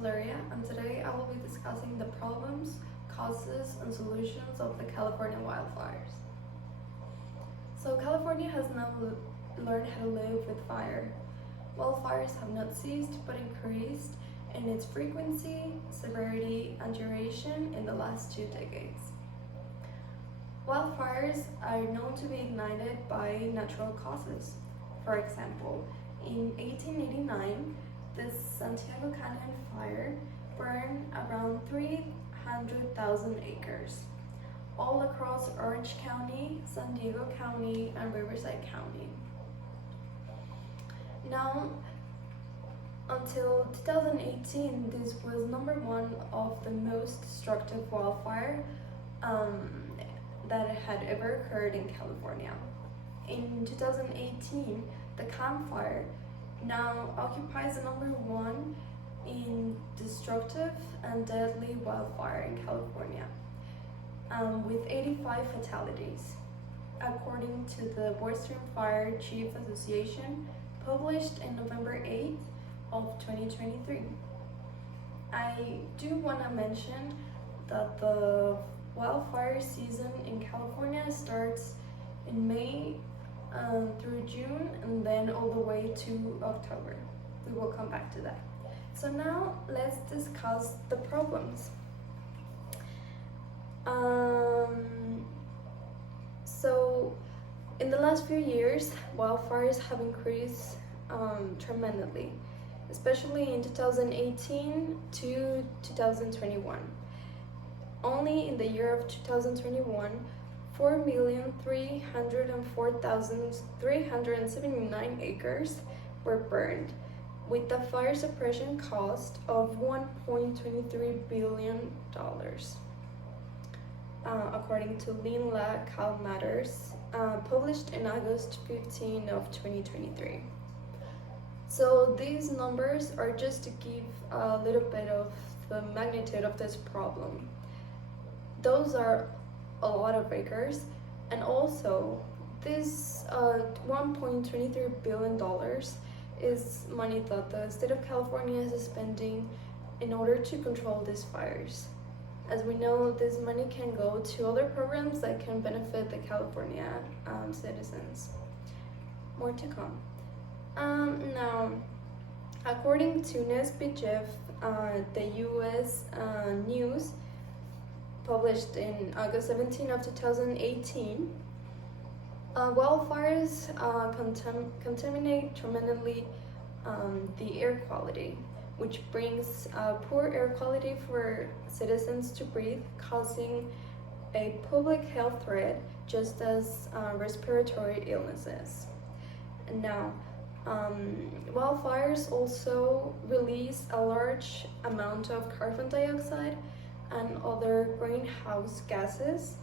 Valeria, and today I will be discussing the problems, causes, and solutions of the California wildfires. So, California has now learned how to live with fire. Wildfires have not ceased but increased in its frequency, severity, and duration in the last 2 decades. Wildfires are known to be ignited by natural causes. For example, in 1889, the Santiago Canyon fire burned around 300,000 acres, all across Orange County, San Diego County, and Riverside County. Now, until 2018, this was number one of the most destructive wildfire that had ever occurred in California. In 2018, the Camp Fire now occupies the number one in destructive and deadly wildfire in California, with 85 fatalities, according to the Western Fire Chief Association, published in November 8th of 2023. I do want to mention that the wildfire season in California starts in May through June and then all the way to October. We will come back to that. So now let's discuss the problems. So in the last few years, wildfires have increased tremendously, especially in 2018 to 2021. Only in the year of 2021, 4,304,379 acres were burned, with a fire suppression cost of $1.23 billion, according to LINLA Cal Matters, published in August 15 of 2023. So these numbers are just to give a little bit of the magnitude of this problem. Those are a lot of acres, and also this $1.23 billion is money that the state of California is spending in order to control these fires. As we know, this money can go to other programs that can benefit the California citizens. More to come. Now, according to Nesbitt Jeff, the U.S. News, published in August 17 of 2018, wildfires contaminate tremendously the air quality, which brings poor air quality for citizens to breathe, causing a public health threat just as respiratory illnesses. And now, wildfires also release a large amount of carbon dioxide and other greenhouse gases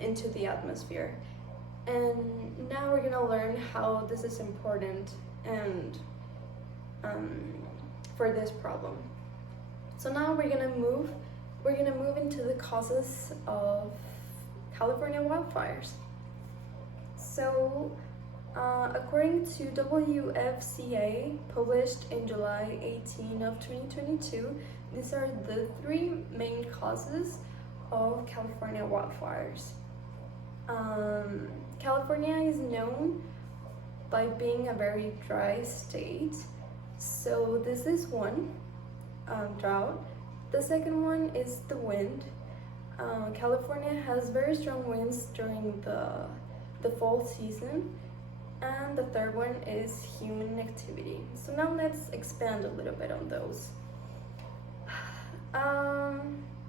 into the atmosphere. And now we're gonna learn how this is important and for this problem. So now we're gonna move into the causes of California wildfires. So according to WFCA, published in July 18 of 2022, these are the 3 main causes of California wildfires. California is known by being a very dry state, so this is one, drought. The second one is the wind. California has very strong winds during the fall season. And the third one is human activity. So now let's expand a little bit on those.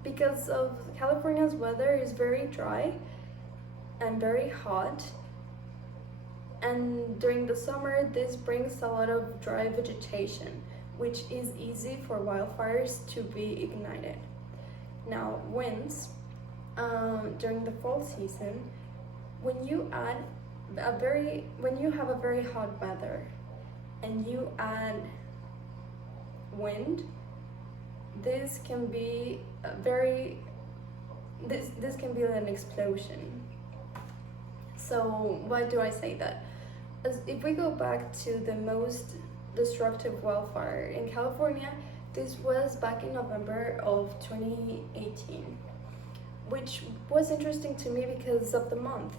Because of California's weather is very dry and very hot, and during the summer this brings a lot of dry vegetation, which is easy for wildfires to be ignited. Now, winds during the fall season, when you have a very hot weather and you add wind, this can be this can be an explosion. So why do I say that? As if we go back to the most destructive wildfire in California, This was back in November of 2018, which was interesting to me because of the month.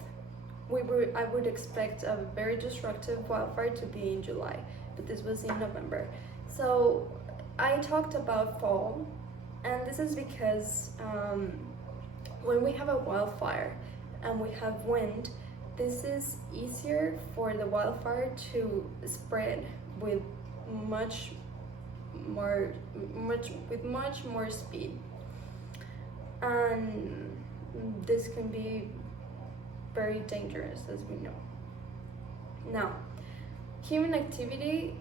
I would expect a very destructive wildfire to be in July, but this was in November. So I talked about fall, and this is because when we have a wildfire and we have wind, this is easier for the wildfire to spread with much more speed, and this can be very dangerous, as we know. Now, human activity,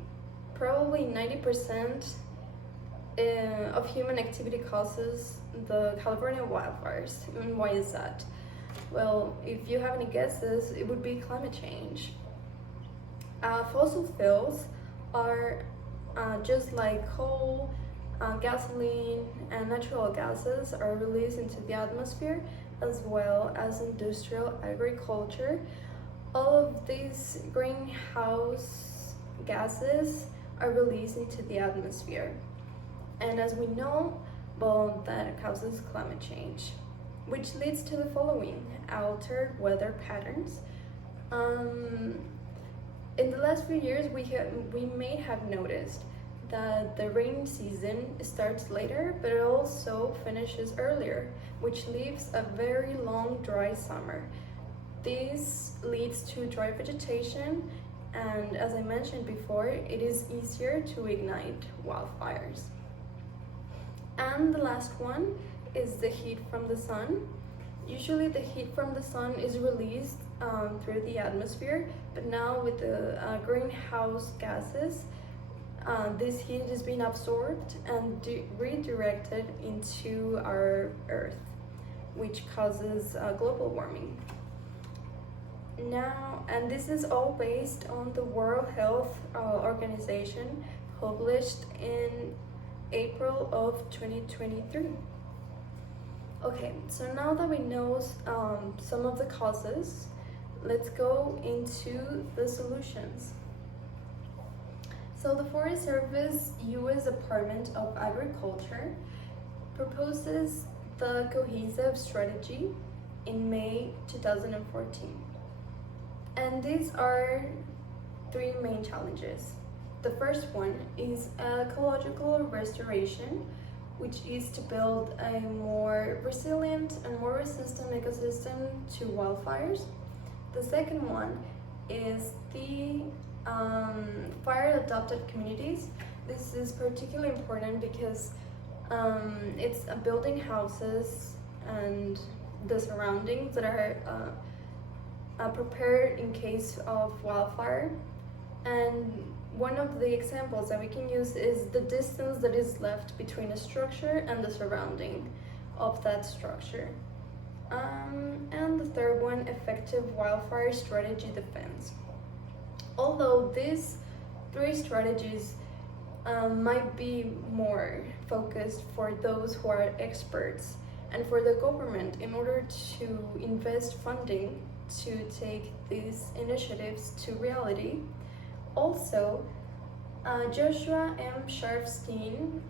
probably 90% of human activity causes the California wildfires. And why is that? Well, if you have any guesses, it would be climate change. Fossil fuels are just like coal, gasoline, and natural gases are released into the atmosphere, as well as industrial agriculture. All of these greenhouse gases are released into the atmosphere. And as we know, well, that causes climate change, which leads to the following: altered weather patterns. In the last few years, we may have noticed that the rainy season starts later, but it also finishes earlier, which leaves a very long dry summer. This leads to dry vegetation, and as I mentioned before, it is easier to ignite wildfires. And the last one is the heat from the sun. Usually the heat from the sun is released through the atmosphere, but now with the greenhouse gases, this heat is being absorbed and redirected into our Earth, which causes global warming. Now, and this is all based on the World Health Organization, published in April of 2023. Okay, so now that we know some of the causes, let's go into the solutions. So the Forest Service U.S. Department of Agriculture proposes the cohesive strategy in May 2014. And these are three main challenges. The first one is ecological restoration, which is to build a more resilient and more resistant ecosystem to wildfires. The second one is the fire adapted communities. This is particularly important because it's building houses and the surroundings that are prepared in case of wildfire. And one of the examples that we can use is the distance that is left between a structure and the surrounding of that structure. And the third one, effective wildfire strategy defense. Although these three strategies might be more focused for those who are experts and for the government in order to invest funding to take these initiatives to reality. Also, Joshua M. Sharfstein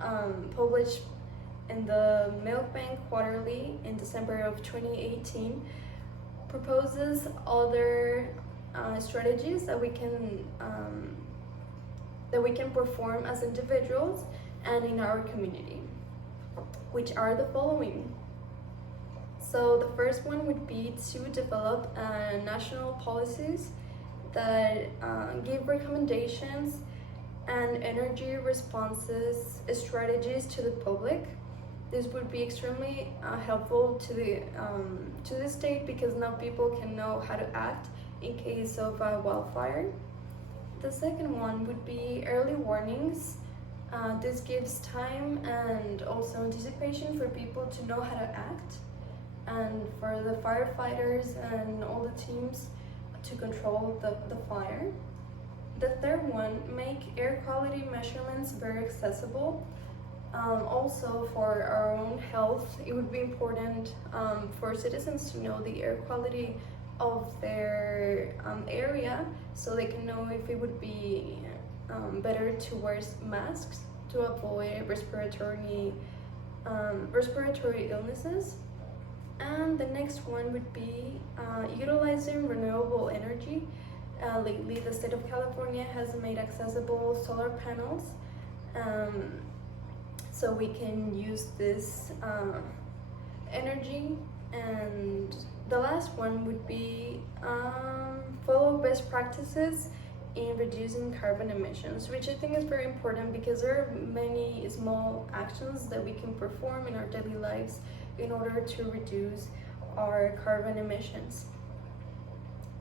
published in the Milbank Quarterly in December of 2018 proposes other strategies that we can perform as individuals and in our community, which are the following. So the first one would be to develop national policies that give recommendations and energy responses strategies to the public. This would be extremely helpful to the state, because now people can know how to act in case of a wildfire. The second one would be early warnings. This gives time and also anticipation for people to know how to act, and for the firefighters and all the teams to control the fire. The third one, make air quality measurements very accessible. Also for our own health, it would be important for citizens to know the air quality of their area, so they can know if it would be better to wear masks. to avoid respiratory illnesses. And the next one would be utilizing renewable energy. Lately, the state of California has made accessible solar panels, so we can use this energy. And the last one would be follow best practices in reducing carbon emissions, which I think is very important because there are many small actions that we can perform in our daily lives in order to reduce our carbon emissions.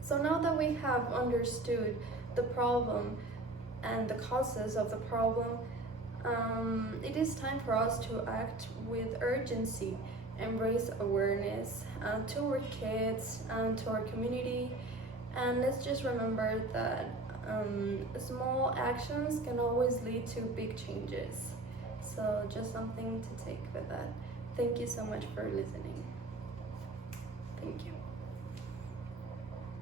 So now that we have understood the problem and the causes of the problem, it is time for us to act with urgency and raise awareness to our kids and to our community. And let's just remember that small actions can always lead to big changes. So just something to take with that. Thank you so much for listening.